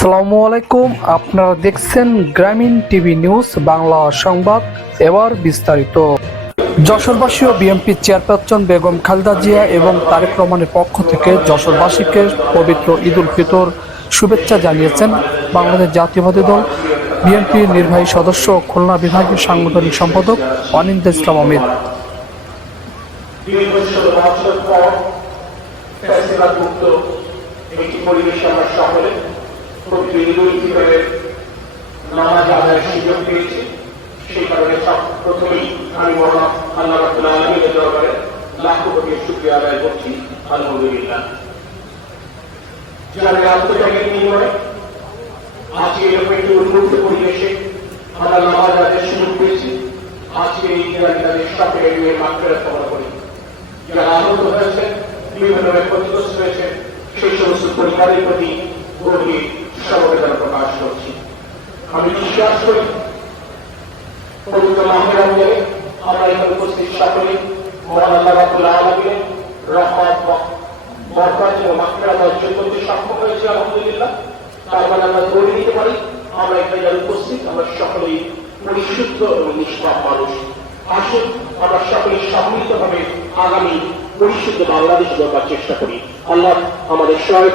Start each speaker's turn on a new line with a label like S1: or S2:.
S1: আসসালামু আলাইকুম। আপনারা দেখছেন গ্রামীণ টিভি নিউজ, বাংলা সংবাদ, এবার বিস্তারিত। যশোরবাসী ও বিএনপি চেয়ারপারসন বেগম খালেদা জিয়া এবং তারেক রহমানের পক্ষ থেকে যশোরবাসীকে পবিত্র ঈদ উল ফিতর শুভেচ্ছা জানিয়েছেন বাংলাদেশ জাতীয়বাদী দল। বিএনপির নির্বাহী সদস্য খুলনা বিভাগীয় সাংগঠনিক সম্পাদক অনিন্দ ইসলাম অমিত
S2: আমরা সকলে উল ফিতরের নামাজ আদায়ের সুযোগ পেয়েছি। সেই কারণে সব প্রথমেই আমি মহান আল্লাহ রাবুল আলমীর দরবারে লাখো কোটি শুক্রিয়া আদায় করছি। আলহামদুলিল্লাহ। যারা আন্তর্জাতিক বিনিময়ে আজকে এরকম একটি উন্মুক্ত পরিবেশে আমরা নামাজ আদায়ের সুযোগ পেয়েছি, আজকে এই তাদের সকলের নিয়ে মাত্রা খবর করি। যারা আহত হয়েছে বিভিন্নভাবে ক্ষতিগ্রস্ত হয়েছে, সেই সমস্ত পরিবারের প্রতি গভীর সমবেদনা প্রকাশ করছি। আমি বিশ্বাস করি মানে নিতে পারি, আমরা এখানে যারা উপস্থিত, আমরা সকলেই পরিশুদ্ধ এবং মানুষ। আসুন, আমরা সকলে সম্মিলিতভাবে আগামী পরিশুদ্ধ বাংলাদেশ গড়বার চেষ্টা করি। আল্লাহ আমাদের সহায়